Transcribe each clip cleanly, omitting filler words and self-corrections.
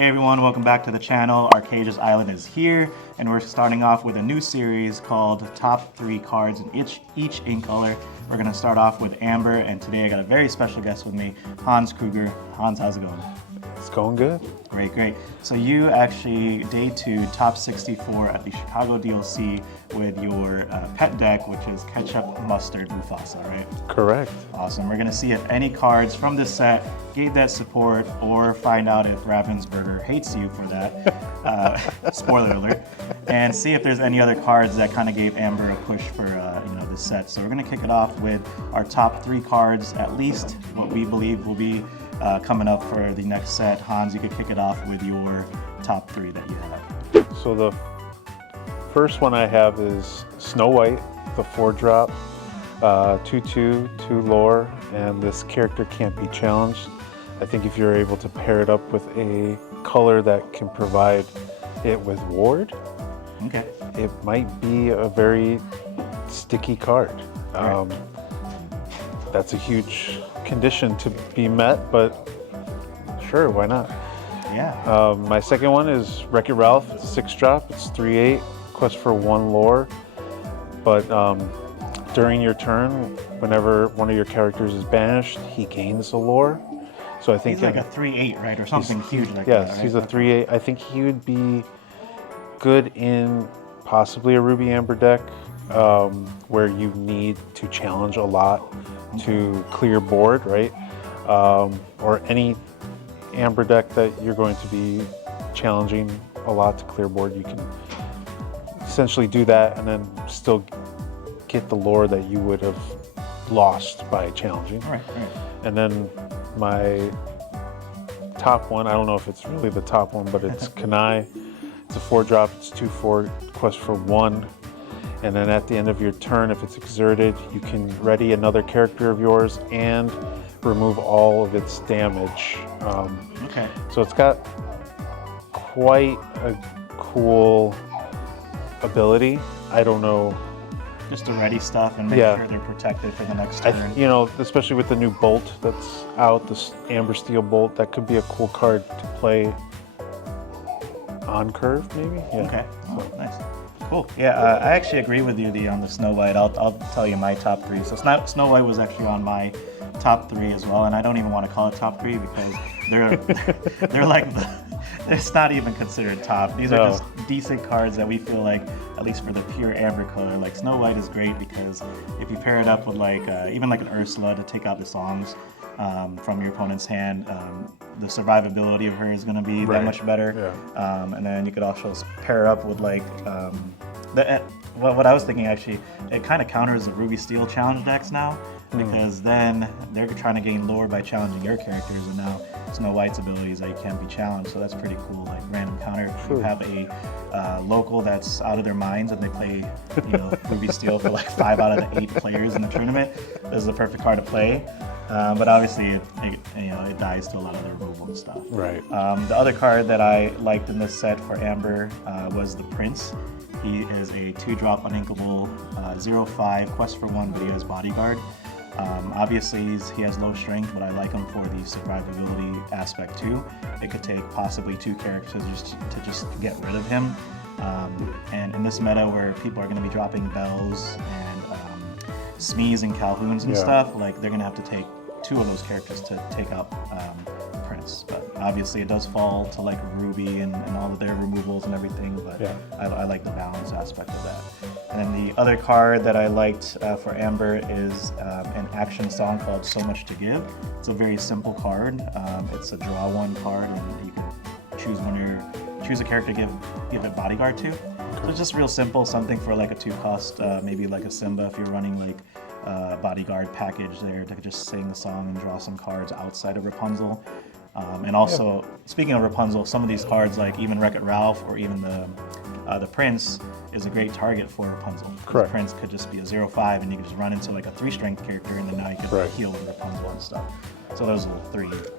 Hey everyone, welcome back to the channel. Archazia's Island is here, and we're starting off with a new series called Top 3 Cards in each ink color. We're going to start off with Amber, and today I got a very special guest with me, Hans Krueger. Hans, how's it going? It's going good. Great, great. So you actually, day 2, top 64 at the Chicago DLC with your pet deck, which is Ketchup Mustard Mufasa, right? Correct. Awesome. We're going to see if any cards from this set gave that support, or find out if Ravensburger hates you for that. Spoiler alert. And see if there's any other cards that kind of gave Amber a push for this set. So we're going to kick it off with our top 3 cards, at least what we believe will be coming up for the next set. Hans, you could kick it off with your top 3 that you have. So the first one I have is Snow White, the 4-drop, 2/2, 2 lore, and this character can't be challenged. I think if you're able to pair it up with a color that can provide it with ward, okay, it might be a very sticky card. Right. That's a huge condition to be met, but sure, why not? Yeah. My second one is Wreck-It Ralph. It's a 6-drop. It's 3/8. Quest for 1 lore. But during your turn, whenever one of your characters is banished, he gains a lore. So I think he's like a 3/8, right, or something huge like that. Yes, Right? he's a 3/8. I think he would be good in possibly a Ruby Amber deck, where you need to challenge a lot to clear board, right? Or any Amber deck that you're going to be challenging a lot to clear board, you can essentially do that and then still get the lore that you would have lost by challenging. Right. And then my top one, I don't know if it's really the top one, but it's Kanai. It's a 4-drop, it's 2/4, quest for 1. And then at the end of your turn, if it's exerted, you can ready another character of yours and remove all of its damage. Okay. So it's got quite a cool ability. I don't know. Just to ready stuff and make sure they're protected for the next turn. Especially with the new bolt that's out, this Amber Steel bolt, that could be a cool card to play on curve, maybe? Yeah. Okay. Oh, nice. Cool. Yeah, I actually agree with you on the Snow White. I'll tell you my top 3. So Snow White was actually on my top 3 as well, and I don't even want to call it top 3 because they're like it's not even considered top. These are just decent cards that we feel like, at least for the pure Amber color, like Snow White is great because if you pair it up with like even like an Ursula to take out the songs from your opponent's hand, the survivability of her is going to be that much better. Yeah. And then you could also pair up with like what I was thinking, actually, it kind of counters the Ruby Steel challenge decks now, because then they're trying to gain lore by challenging your characters, and now Snow White's abilities that you can't be challenged. So that's pretty cool, like random counter. If you have a local that's out of their minds and they play Ruby Steel for like 5 out of the 8 players in the tournament, this is the perfect card to play. But obviously, it dies to a lot of the removal and stuff. Right. The other card that I liked in this set for Amber was the Prince. He is a 2-drop uninkable 0/5 quest for 1, but he has Bodyguard. Obviously, he has low strength, but I like him for the survivability aspect too. It could take possibly 2 characters to just get rid of him. And in this meta where people are going to be dropping Bells and Smees and Calhouns and stuff, like they're going to have to take 2 of those characters to take out Prince. But obviously it does fall to like Ruby and all of their removals and everything, but I like the balance aspect of that. And then the other card that I liked for Amber is an action song called So Much to Give. It's a very simple card. It's a draw 1 card, and you can choose a character to give it Bodyguard to. So it's just real simple, something for like a 2-cost, maybe like a Simba if you're running like a Bodyguard package there to just sing the song and draw some cards outside of Rapunzel. And also, speaking of Rapunzel, some of these cards, like even Wreck-It Ralph or even the Prince, is a great target for Rapunzel. Correct. Prince could just be a 0/5, and you could just run into like a 3-strength character, and then now you can heal with Rapunzel and stuff. So those are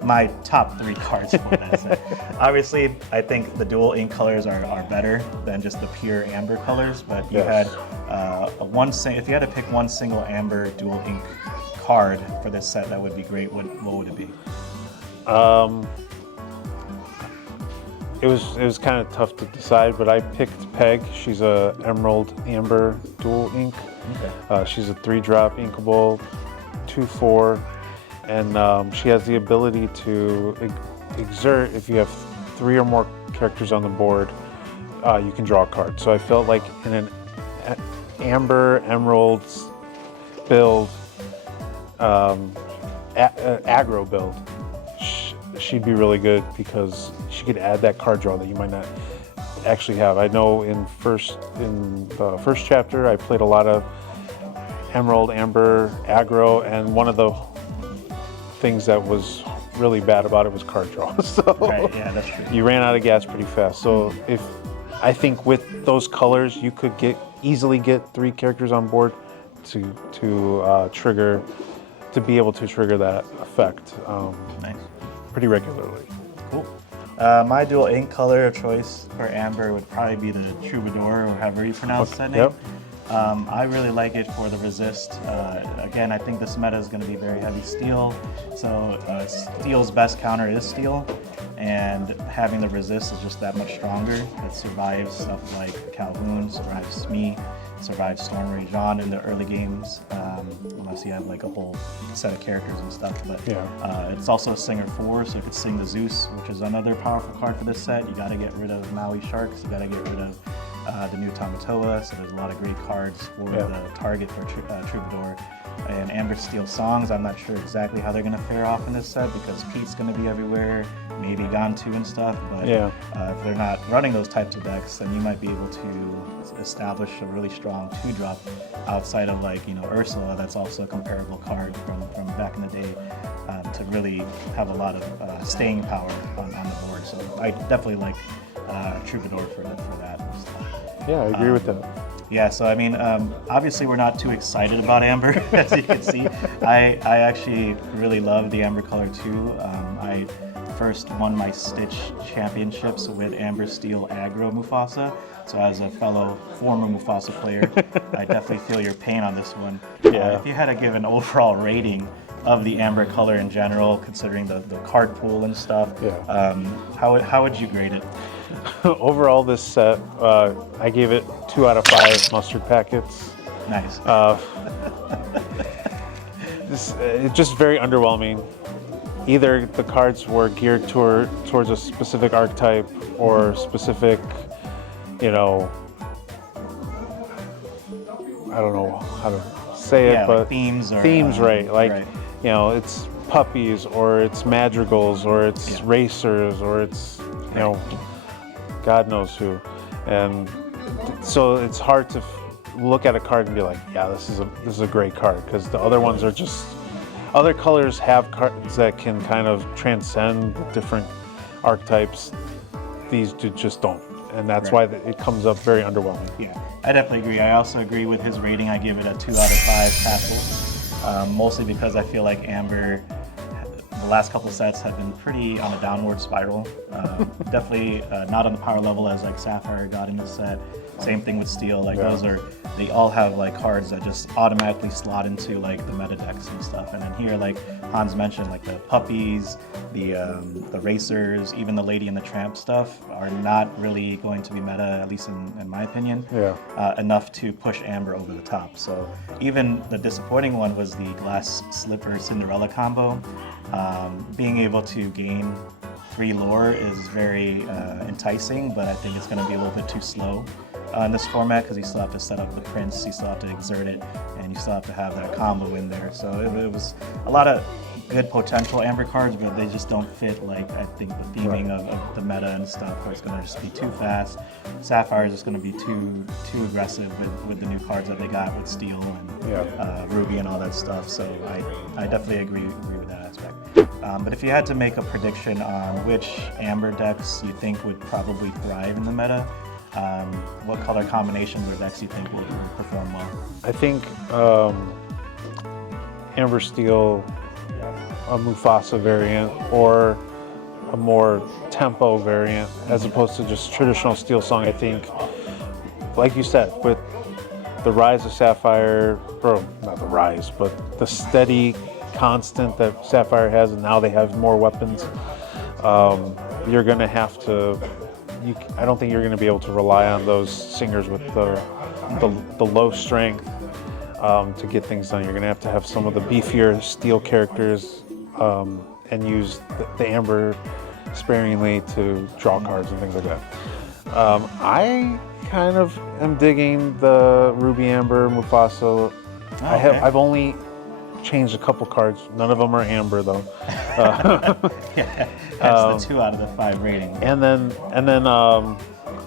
my top 3 cards for that set. Obviously, I think the dual ink colors are better than just the pure Amber colors, but you had if you had to pick one single Amber dual ink card for this set, that would be great. What would it be? it was kind of tough to decide, but I picked Peg. She's a Emerald Amber dual ink. Okay. She's a 3-drop inkable, 2/4, and she has the ability to exert. If you have 3 or more characters on the board, you can draw a card. So I felt like in an Amber Emeralds build, aggro build, she'd be really good because she could add that card draw that you might not actually have. I know in the first chapter I played a lot of Emerald Amber aggro, and one of the things that was really bad about it was card draw. So Right, yeah, that's true. you ran out of gas pretty fast. So I think with those colors you could easily get 3 characters on board to be able to trigger that effect Nice. pretty regularly. Cool. My dual ink color of choice for Amber would probably be the Troubadour, or however you pronounce that name. Yep. I really like it for the resist. Again, I think this meta is going to be very heavy steel. So steel's best counter is steel, and having the resist is just that much stronger. It survives stuff like Calhoun, survives Smee, survives Storm Rage on in the early games, unless you have like a whole set of characters and stuff. But it's also a Singer 4, so it could sing the Zeus, which is another powerful card for this set. You got to get rid of Maui Sharks. You got to get rid of the new Tamatoa, so there's a lot of great cards for the target for Troubadour. And Amber Steel songs, I'm not sure exactly how they're going to fare off in this set because Pete's going to be everywhere, maybe Gantu and stuff, but if they're not running those types of decks, then you might be able to establish a really strong 2-drop outside of like, Ursula, that's also a comparable card from back in the day, to really have a lot of staying power on the board. So I definitely like Troubadour for that. Yeah, I agree with that. Yeah, so I mean, obviously we're not too excited about Amber, as you can see. I actually really love the Amber color too. I first won my Stitch championships with Amber Steel Aggro Mufasa. So as a fellow former Mufasa player, I definitely feel your pain on this one. If you had to give an overall rating of the Amber color in general, considering the card pool and stuff, how would you grade it? Overall, this set, I gave it 2 out of 5 mustard packets. Nice. It's just very underwhelming. Either the cards were geared towards a specific archetype or specific, I don't know how to say it, but like themes, right? Like, right. It's puppies, or it's madrigals, or it's racers, or it's God knows who, and so it's hard to look at a card and be like, yeah, this is a great card, because the other ones are just, other colors have cards that can kind of transcend different archetypes. These just don't, and that's why it comes up very underwhelming. Yeah, I definitely agree. I also agree with his rating. I give it a 2 out of 5 Castle, mostly because I feel like Amber, the last couple sets have been pretty on a downward spiral. Definitely not on the power level as like Sapphire got in the set. Same thing with Steel. Like they all have like cards that just automatically slot into like the meta decks and stuff. And then here, like Hans mentioned, like the puppies, the racers, even the Lady and the Tramp stuff are not really going to be meta, at least in my opinion. Enough to push Amber over the top. So even the disappointing one was the Glass Slipper Cinderella combo. Being able to gain 3 lore is very enticing, but I think it's going to be a little bit too slow in this format because you still have to set up the Prince, you still have to exert it, and you still have to have that combo in there. So it was a lot of good potential Amber cards, but they just don't fit, like, I think the theming of the meta and stuff, where it's going to just be too fast. Sapphire is just going to be too aggressive with the new cards that they got with Steel and Ruby and all that stuff. So I definitely agree with that aspect. But if you had to make a prediction on which Amber decks you think would probably thrive in the meta, what color combinations or decks you think will perform well? I think Amber Steel, a Mufasa variant, or a more tempo variant, as opposed to just traditional Steel song. I think, like you said, with the rise of Sapphire, or not the rise, but the steady constant that Sapphire has, and now they have more weapons, you're going to have to I don't think you're going to be able to rely on those singers with the low strength to get things done. You're going to have some of the beefier steel characters and use the amber sparingly to draw cards and things like that. I kind of am digging the Ruby Amber Mufasa. Oh, okay. I've only changed a couple cards. None of them are amber though. Yeah, that's the 2 out of the 5 rating. And then I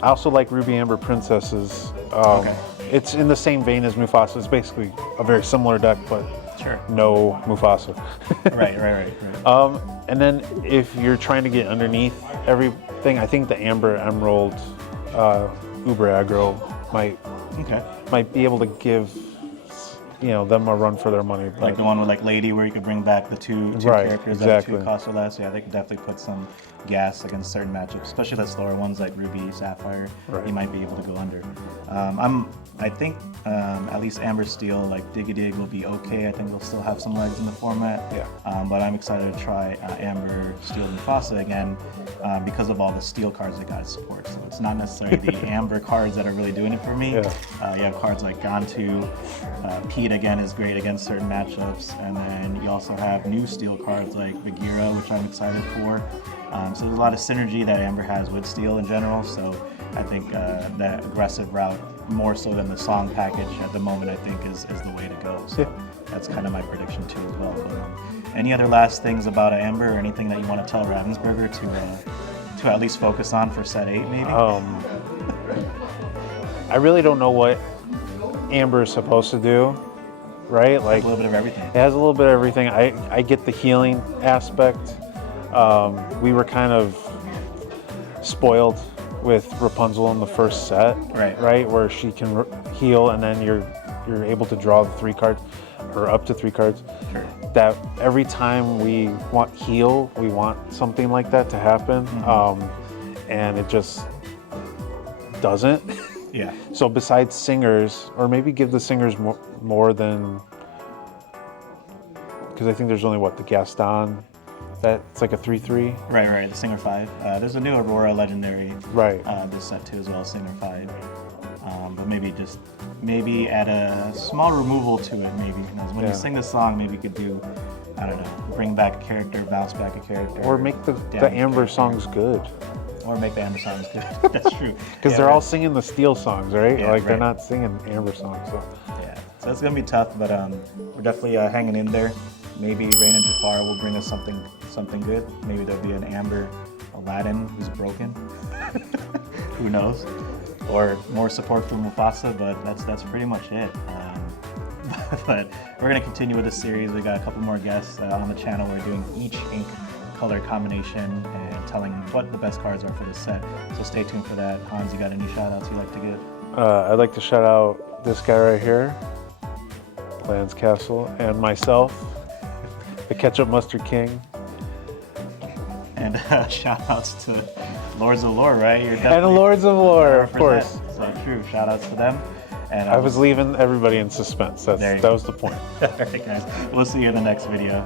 also like Ruby Amber Princesses. Okay. It's in the same vein as Mufasa. It's basically a very similar deck, but Sure. no Mufasa. Right. And then if you're trying to get underneath everything, I think the Amber Emerald Uber Aggro might be able to give them a run for their money. But Like the one with like Lady, where you could bring back the two Right, characters exactly. that have 2 cost or less. Yeah, they could definitely put some gas against certain matchups, especially the slower ones like Ruby, Sapphire. Right. You might be able to go under. I think at least Amber Steel, like Dig-a-Dig, will be okay. I think they'll still have some legs in the format. Yeah. But I'm excited to try Amber Steel Mufasa again because of all the steel cards that got support. So it's not necessarily the Amber cards that are really doing it for me. Yeah. You have cards like Gantu. Pete again is great against certain matchups, and then you also have new steel cards like Bagheera, which I'm excited for. So there's a lot of synergy that Amber has with steel in general. So I think that aggressive route, more so than the song package at the moment, I think is the way to go. So that's kind of my prediction too as well. But, any other last things about Amber, or anything that you want to tell Ravensburger to at least focus on for set 8 maybe? I really don't know what Amber is supposed to do, right? Like A little bit of everything. it has a little bit of everything. I get the healing aspect. We were kind of spoiled with Rapunzel in the first set, Right. where she can heal, and then you're able to draw the 3 cards, or up to 3 cards. Sure. That every time we want heal, we want something like that to happen, and it just doesn't. Yeah. So besides singers, or maybe give the singers more than, because I think there's only the Gaston. It's like a 3/3. Right. The Singer 5. There's a new Aurora Legendary. Right. This set too as well, Singer 5. But maybe add a small removal to it. Maybe when you sing the song, maybe you could do, I don't know, bring back a character, bounce back a character, Or make the Amber songs good. Or make the Amber songs good. That's true. Because they're all singing the Steel songs, right? Yeah, They're right. not singing Amber songs. So. Yeah. So it's gonna be tough, but we're definitely hanging in there. Maybe Rain and Jafar will bring us something good. Maybe there'll be an Amber Aladdin who's broken. Who knows? Or more support for Mufasa, but that's pretty much it. But we're gonna continue with this series. We got a couple more guests on the channel. We're doing each ink color combination and telling what the best cards are for this set. So stay tuned for that. Hans, you got any shout outs you'd like to give? I'd like to shout out this guy right here, AladdinsCastle, and myself, the Ketchup Mustard King. And shout outs to Lords of Lore, right? You're And Lords of Lore, of course. So true. Shout outs to them. And I was leaving everybody in suspense. That was the point. All right, guys. We'll see you in the next video.